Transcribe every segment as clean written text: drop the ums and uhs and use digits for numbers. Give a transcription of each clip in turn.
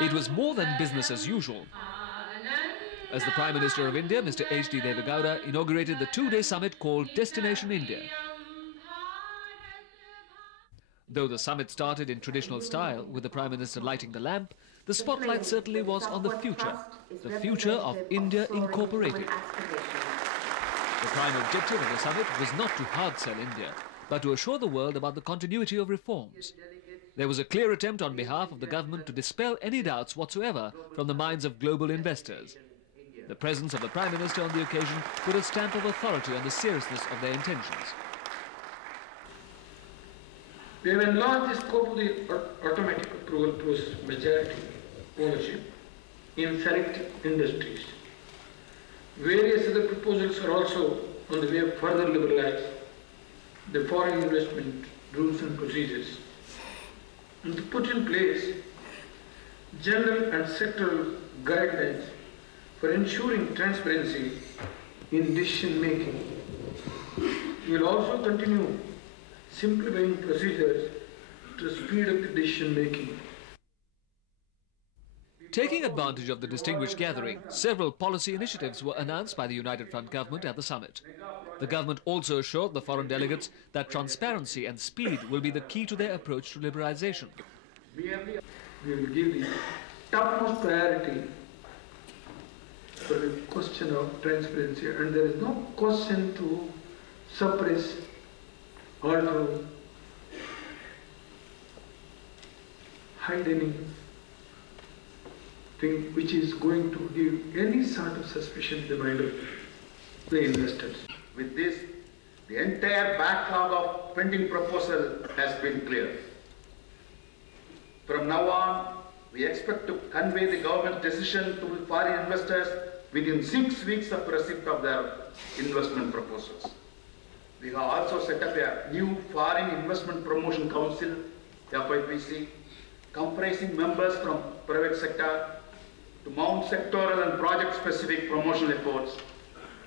It was more than business as usual. As the Prime Minister of India, Mr. HD inaugurated the two-day summit called Destination India. Though the summit started in traditional style, with the Prime Minister lighting the lamp, the spotlight certainly was on the future of India Incorporated. The prime objective of the summit was not to hard-sell India, but to assure the world about the continuity of reforms. There was a clear attempt on behalf of the government to dispel any doubts whatsoever from the minds of global investors. The presence of the Prime Minister on the occasion put a stamp of authority on the seriousness of their intentions. We have enlarged the scope of the automatic approval process majority ownership in select industries. Various other proposals are also on the way of further liberalize the foreign investment rules and procedures, and to put in place general and sectoral guidelines for ensuring transparency in decision making. We will also continue simplifying procedures to speed up the decision making. Taking advantage of the distinguished gathering, several policy initiatives were announced by the United Front government at the summit. The government also assured the foreign delegates that transparency and speed will be the key to their approach to liberalization. We will give the topmost priority for the question of transparency, and there is no question to suppress or to hide anything which is going to give any sort of suspicion in the mind of the investors. With this, the entire backlog of pending proposal has been cleared. From now on, we expect to convey the government's decision to foreign investors within 6 weeks of receipt of their investment proposals. We have also set up a new Foreign Investment Promotion Council, FIPC, comprising members from private sector to mount sectoral and project-specific promotional efforts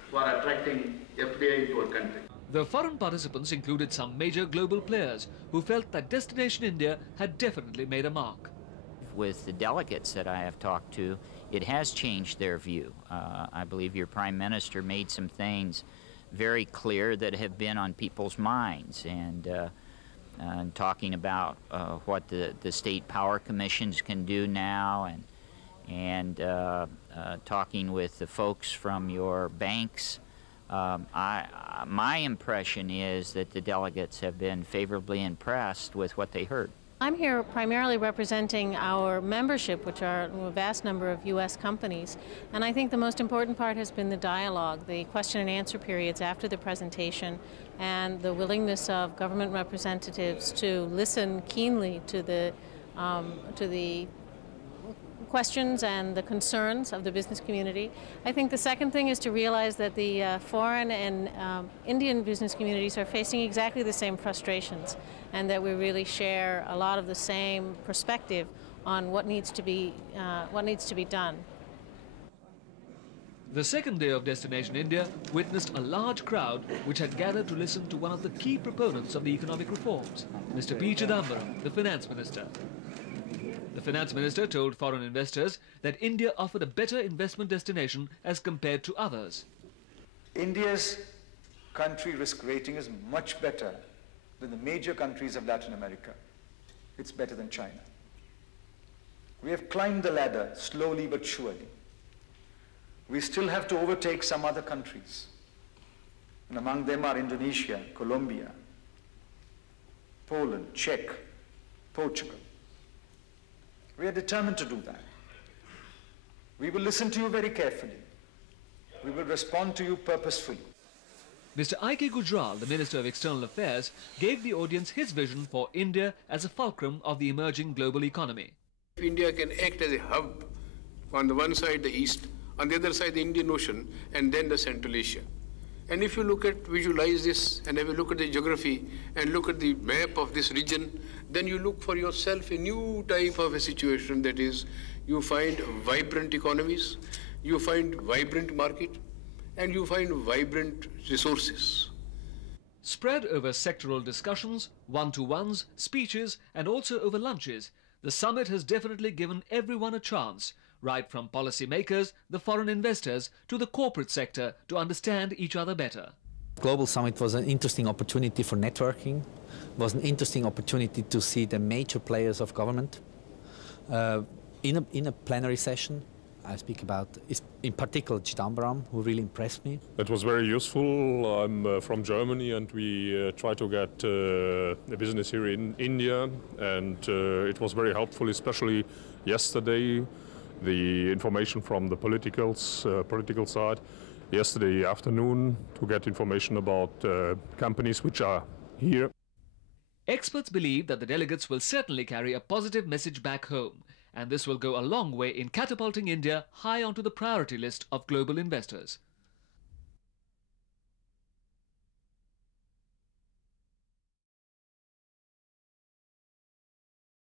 for attracting FDI into our country. The foreign participants included some major global players who felt that Destination India had definitely made a mark. With the delegates that I have talked to, it has changed their view. I believe your Prime Minister made some things very clear that have been on people's minds, and talking about what the state power commissions can do now, and talking with the folks from your banks. My impression is that the delegates have been favorably impressed with what they heard. I'm here primarily representing our membership, which are a vast number of U.S. companies, and I think the most important part has been the dialogue, the question and answer periods after the presentation, and the willingness of government representatives to listen keenly to the questions and the concerns of the business community. I think the second thing is to realize that the foreign and Indian business communities are facing exactly the same frustrations, and that we really share a lot of the same perspective on what needs to be done. The second day of Destination India witnessed a large crowd which had gathered to listen to one of the key proponents of the economic reforms, Mr. P. Chidambaram, the Finance Minister. The Finance Minister told foreign investors that India offered a better investment destination as compared to others. India's country risk rating is much better than the major countries of Latin America. It's better than China. We have climbed the ladder slowly but surely. We still have to overtake some other countries, and among them are Indonesia, Colombia, Poland, Czech, Portugal. We are determined to do that. We will listen to you very carefully. We will respond to you purposefully. Mr. I.K. Gujral, the Minister of External Affairs, gave the audience his vision for India as a fulcrum of the emerging global economy. If India can act as a hub, on the one side the East, on the other side the Indian Ocean, and then the Central Asia. And if you visualize this, and have a look at the geography, and look at the map of this region, then you look for yourself a new type of a situation, that is, you find vibrant economies, you find vibrant market, and you find vibrant resources. Spread over sectoral discussions, one-to-ones, speeches, and also over lunches, The summit has definitely given everyone a chance, right from policymakers, the foreign investors, to the corporate sector, to understand each other better. Global Summit was an interesting opportunity for networking, was an interesting opportunity to see the major players of government. In a plenary session, I speak about, in particular, Chidambaram, who really impressed me. It was very useful. I'm from Germany, and we try to get a business here in India, and it was very helpful, especially yesterday, the information from the political side. Yesterday afternoon, to get information about companies which are here. Experts believe that the delegates will certainly carry a positive message back home, and this will go a long way in catapulting India high onto the priority list of global investors.